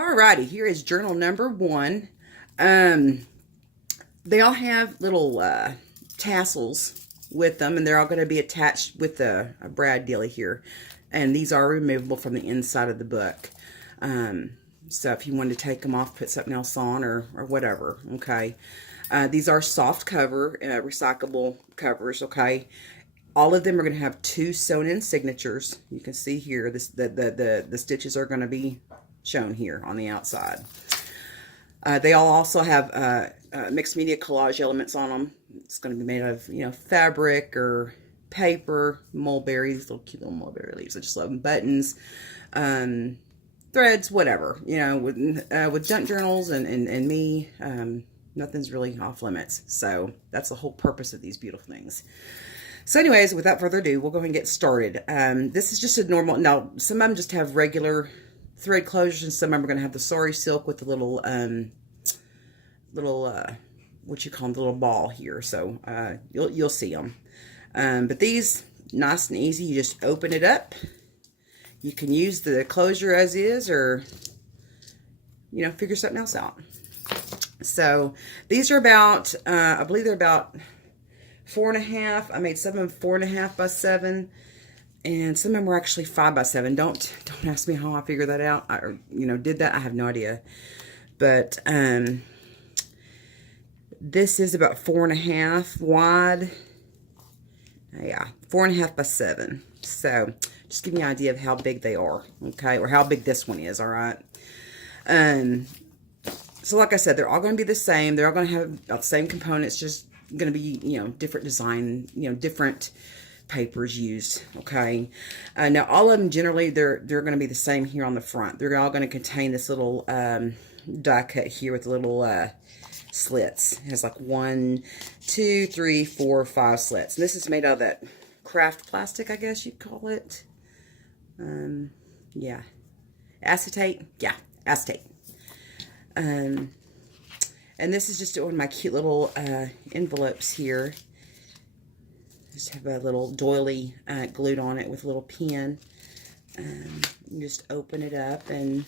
Alrighty, here is journal number 1. They all have little tassels with them, and they're all going to be attached with a brad dealie here. And these are removable from the inside of the book. So if you want to take them off, put something else on, or whatever, okay. These are soft cover, recyclable covers, okay. All of them are going to have 2 sewn-in signatures. You can see here, the stitches are going to be shown here on the outside. They all also have mixed media collage elements on them. It's going to be made of, fabric or paper, mulberries, little cute little mulberry leaves. I just love them. Buttons, threads, whatever. With junk journals and me, nothing's really off limits. So that's the whole purpose of these beautiful things. So anyways, without further ado, we'll go ahead and get started. This is just a normal, now some of them just have regular thread closures, and some of them are going to have the sari silk with the little, what you call them, the little ball here. So you'll see them. But these, nice and easy. You just open it up. You can use the closure as is, or, figure something else out. So these are about, I believe they're about 4.5. I made some of them 4.5 by 7, and some of them were actually 5 by 7. Don't ask me how I figured that out. Did that. I have no idea. But this is about 4.5 wide. Yeah, 4.5 by 7. So just give me an idea of how big they are, okay, or how big this one is. All right. So like I said, they're all going to be the same. They're all going to have the same components, just going to be, different design, different papers used, okay. Now all of them generally, they're going to be the same here on the front. They're all going to contain this little die cut here with little slits. It has like 1, 2, 3, 4, 5 slits. And this is made out of that craft plastic, I guess you'd call it. Yeah, acetate. Yeah, acetate. And this is just one of my cute little envelopes here. Just have a little doily glued on it with a little pin. You just open it up, and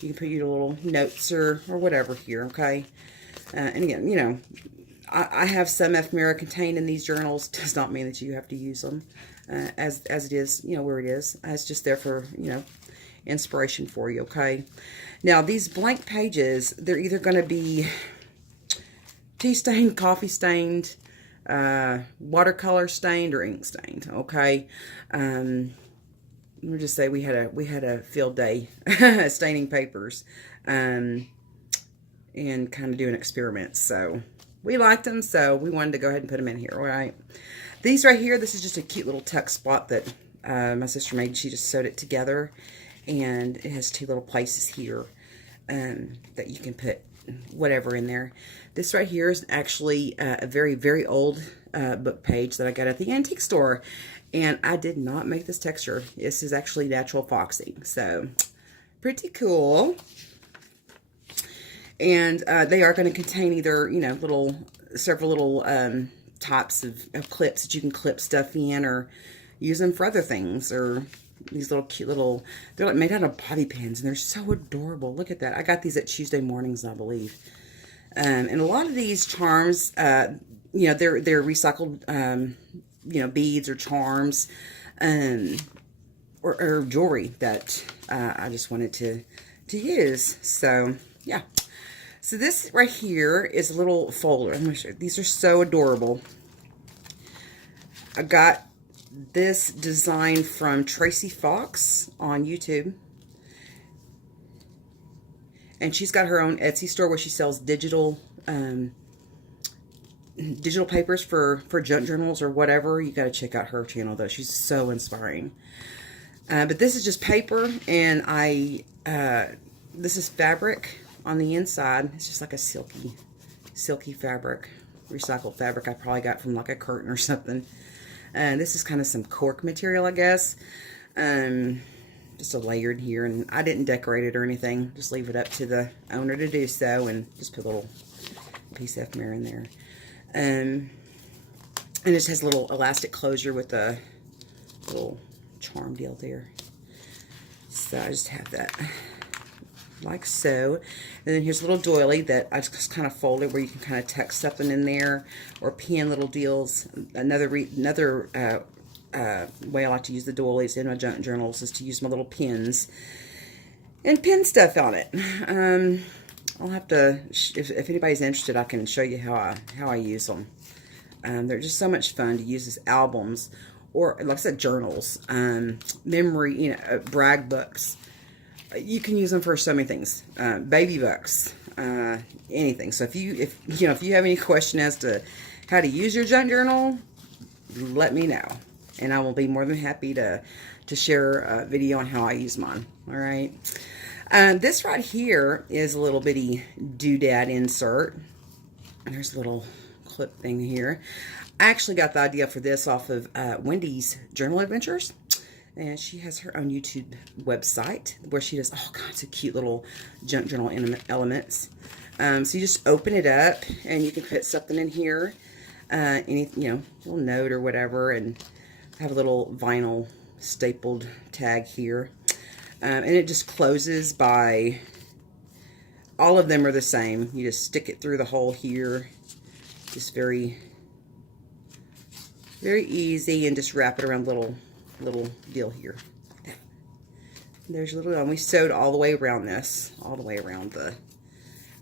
you can put your little notes or whatever here, okay? And again, I have some ephemera contained in these journals. Does not mean that you have to use them as it is, where it is. It's just there for, inspiration for you, okay? Now, these blank pages, they're either going to be tea stained, coffee stained, watercolor stained, or ink stained, okay? We'll just say we had a field day staining papers, and kind of doing experiments. So we liked them, so we wanted to go ahead and put them in here. All right, these right here, this is just a cute little tuck spot that my sister made. She just sewed it together, and it has 2 little places here that you can put whatever in there. This right here is actually a very, very old book page that I got at the antique store, and I did not make this texture. This is actually natural foxy, so pretty cool. And they are going to contain either, several little types of clips that you can clip stuff in, or use them for other things, or these little cute little, they're like made out of bobby pins, and they're so adorable. Look at that. I got these at Tuesday Mornings, I believe. And a lot of these charms, they're recycled, beads or charms, or jewelry that I just wanted to use. So, yeah. So this right here is a little folder. I'm going to show you. These are so adorable. I got this design from Tracie Foxx on YouTube. And she's got her own Etsy store where she sells digital papers for junk journals or whatever. You got to check out her channel, though. She's so inspiring. But this is just paper, and this is fabric on the inside. It's just like a silky fabric, recycled fabric I probably got from like a curtain or something. And this is kind of some cork material, I guess. Just a layered here, and I didn't decorate it or anything. Just leave it up to the owner to do so, and just put a little piece of ephemera in there. And it just has a little elastic closure with a little charm deal there. So I just have that like so. And then here's a little doily that I just kind of folded where you can kind of tuck something in there or pin little deals. Another way I like to use the doilies in my junk journals is to use my little pins and pin stuff on it. I'll have to, if anybody's interested, I can show you how I use them. They're just so much fun to use as albums or, like I said, journals, memory, brag books. You can use them for so many things. Baby books, anything. So if you have any question as to how to use your junk journal, let me know, and I will be more than happy to share a video on how I use mine. All right. This right here is a little bitty doodad insert. There's a little clip thing here. I actually got the idea for this off of Wendys Journal Adventures. And she has her own YouTube website where she does all kinds of cute little junk journal elements. So you just open it up and you can put something in here. Any, little note or whatever, and have a little vinyl stapled tag here. And it just closes by, all of them are the same. You just stick it through the hole here. Just very, very easy, and just wrap it around little deal here. There's a little, and we sewed all the way around this, all the way around the,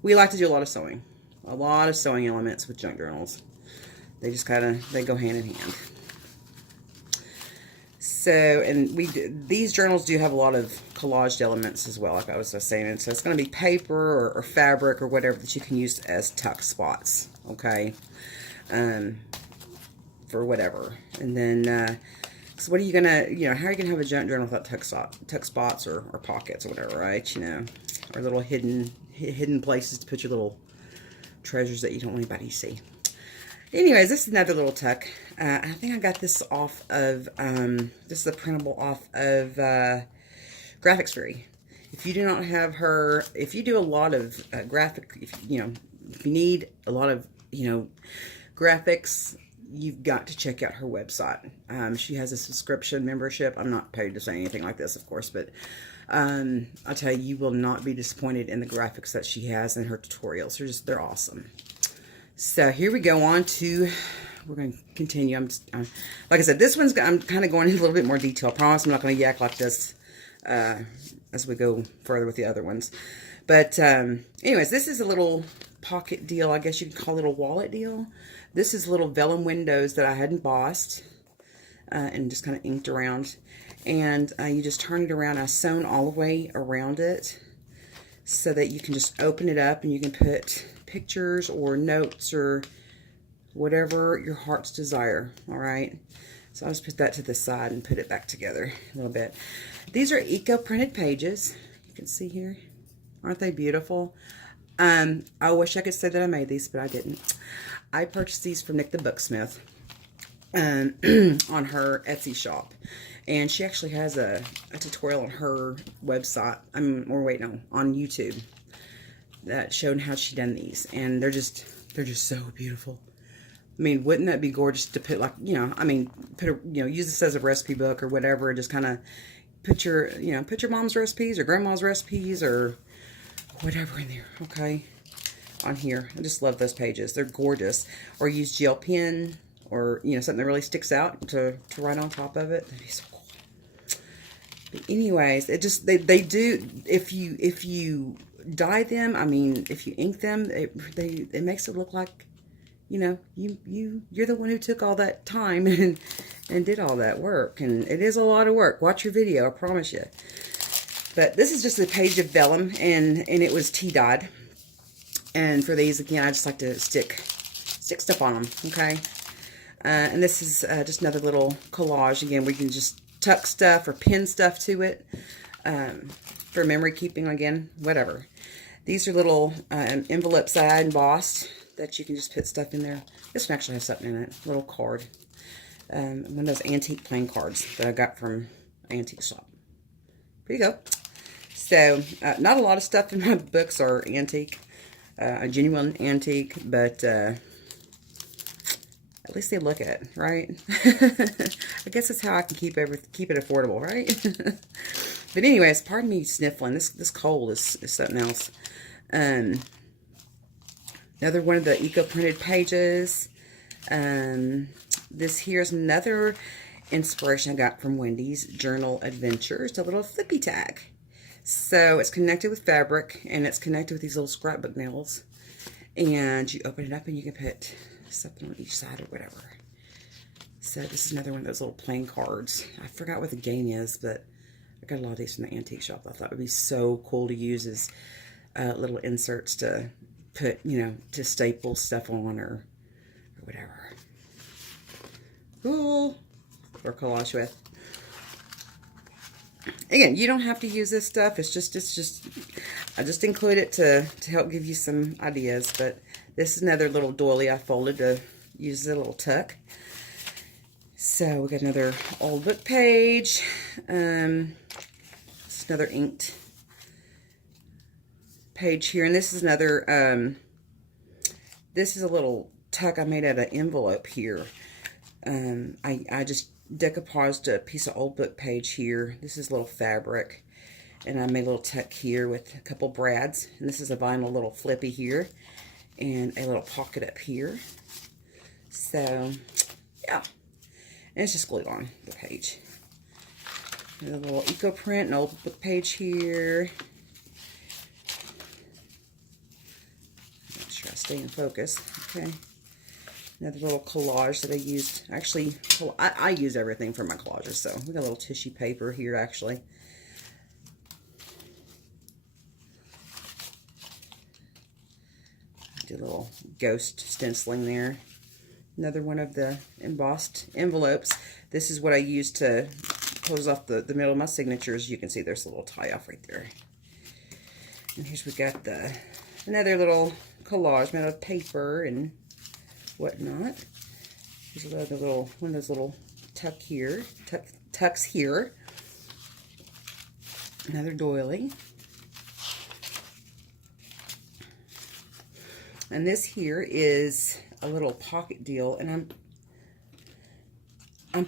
we like to do a lot of sewing elements with junk journals. They just they go hand in hand. So, and these journals do have a lot of collaged elements as well, like I was saying. And so it's going to be paper or fabric or whatever that you can use as tuck spots, okay? For whatever. And then, so what are you going to, how are you going to have a junk journal without tuck spots or pockets or whatever, right? Or little hidden places to put your little treasures that you don't want anybody to see. Anyways, this is another little tuck. I think I got this off of, this is a printable off of Graphics Fairy. If you do not have her, if you do a lot of if you need a lot of, graphics, you've got to check out her website. She has a subscription membership. I'm not paid to say anything like this, of course, but I'll tell you, you will not be disappointed in the graphics that she has in her tutorials. They're awesome. So here we go on to, we're going to continue. Like I said, this one's, I'm kind of going into a little bit more detail. I promise I'm not going to yak like this as we go further with the other ones. But anyways, this is a little pocket deal. I guess you could call it a wallet deal. This is little vellum windows that I had embossed and just kind of inked around. And you just turn it around. I sewn all the way around it so that you can just open it up and you can put pictures or notes or whatever your heart's desire. All right, so I'll just put that to the side and put it back together a little bit. These are eco printed pages. You can see here, aren't they beautiful? I wish I could say that I made these, but I didn't. I purchased these from Nick the Booksmith on her Etsy shop, and she actually has a tutorial on her website. On YouTube that showed how she done these, and they're just so beautiful. I mean, wouldn't that be gorgeous to put, like, use this as a recipe book or whatever, just kind of put your mom's recipes or grandma's recipes or whatever in there, okay, on here. I just love those pages. They're gorgeous. Or use gel pen or, something that really sticks out to write on top of it. That'd be so cool. But anyways, it just, they do, if you dye them, if you ink them, it makes it look like, you're the one who took all that time and did all that work. And it is a lot of work. Watch your video, I promise you. But this is just a page of vellum, and it was tea dyed. And for these, again, I just like to stick stuff on them, okay? And this is just another little collage, again, where you can just tuck stuff or pin stuff to it for memory keeping, again, whatever. These are little envelopes that I embossed that you can just put stuff in there. This one actually has something in it, a little card. One of those antique playing cards that I got from Antique Shop. There you go. So, not a lot of stuff in my books are antique, a genuine antique, but At least they look it, right? I guess that's how I can keep it affordable, right? But anyways, pardon me sniffling. This cold is something else. Another one of the eco-printed pages. This here's another inspiration I got from Wendys, Journal Adventures, a little flippy tag. So it's connected with fabric, and it's connected with these little scrapbook nails. And you open it up, and you can put something on each side or whatever. So this is another one of those little playing cards. I forgot what the game is, but I got a lot of these from the antique shop. I thought it would be so cool to use as little inserts to put, you know, to staple stuff on or whatever. Cool. Or collage with. Again, you don't have to use this stuff. It's just I just include it to help give you some ideas. But this is another little doily I folded to use as a little tuck. So we got another old book page. It's another inked page here, and this is another. This is a little tuck I made out of envelope here. I just decoupaged a piece of old book page here. This is a little fabric, and I made a little tuck here with a couple brads, and this is a vinyl little flippy here, and a little pocket up here. So, yeah, and it's just glued on the page. And a little eco print, an old book page here. Make sure I stay in focus. Okay. Another little collage that I used. Actually, well, I use everything for my collages, so we got a little tissue paper here, actually. Do a little ghost stenciling there. Another one of the embossed envelopes. This is what I use to close off the middle of my signatures. You can see there's a little tie off right there. And here's we got another little collage made of paper and whatnot. There's another little one of those little tucks here. Another doily. And this here is a little pocket deal, and I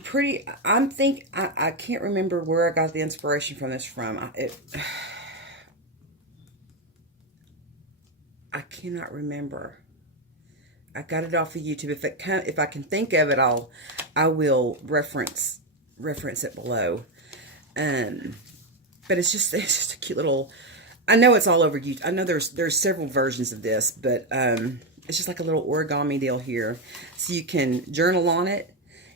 can't remember where I got the inspiration from this from. I cannot remember. I got it off of YouTube. If I can think of it, I will reference it below. But it's just a cute little. I know it's all over YouTube. I know there's several versions of this, but it's just like a little origami deal here, so you can journal on it.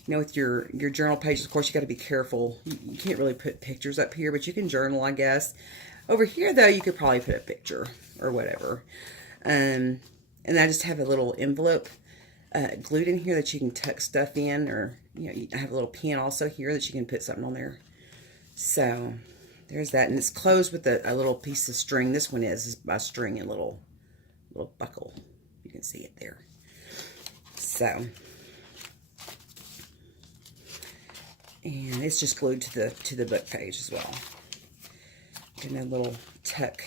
You know, with your journal pages, of course, you got to be careful. You can't really put pictures up here, but you can journal, I guess. Over here, though, you could probably put a picture or whatever. And I just have a little envelope glued in here that you can tuck stuff in, or, you know, I have a little pin also here that you can put something on there. So there's that, and it's closed with a little piece of string. This one is by string and little buckle. You can see it there. So, and it's just glued to the book page as well. And a little tuck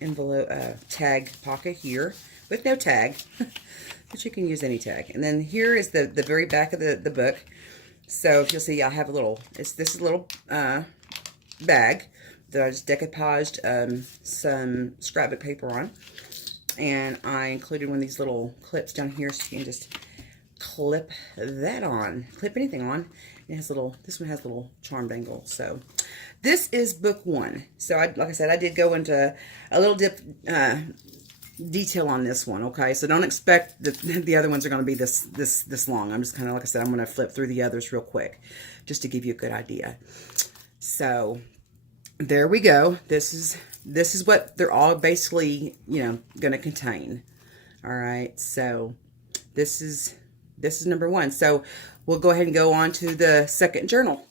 envelope tag pocket here with no tag, but you can use any tag. And then here is the very back of the book. So if you'll see, I have a little. This is a little bag that I just decoupaged some scrapbook paper on, and I included one of these little clips down here, so you can just clip that on, clip anything on. It has this one has little charm dangle. So this is book 1. So like I said, I did go into a little detail on this one. Okay, so don't expect that the other ones are going to be this long. I'm just kind of, like I said, I'm going to flip through the others real quick just to give you a good idea. So there we go. This is what they're all basically, you know, going to contain. All right, so this is number 1. So we'll go ahead and go on to the second journal.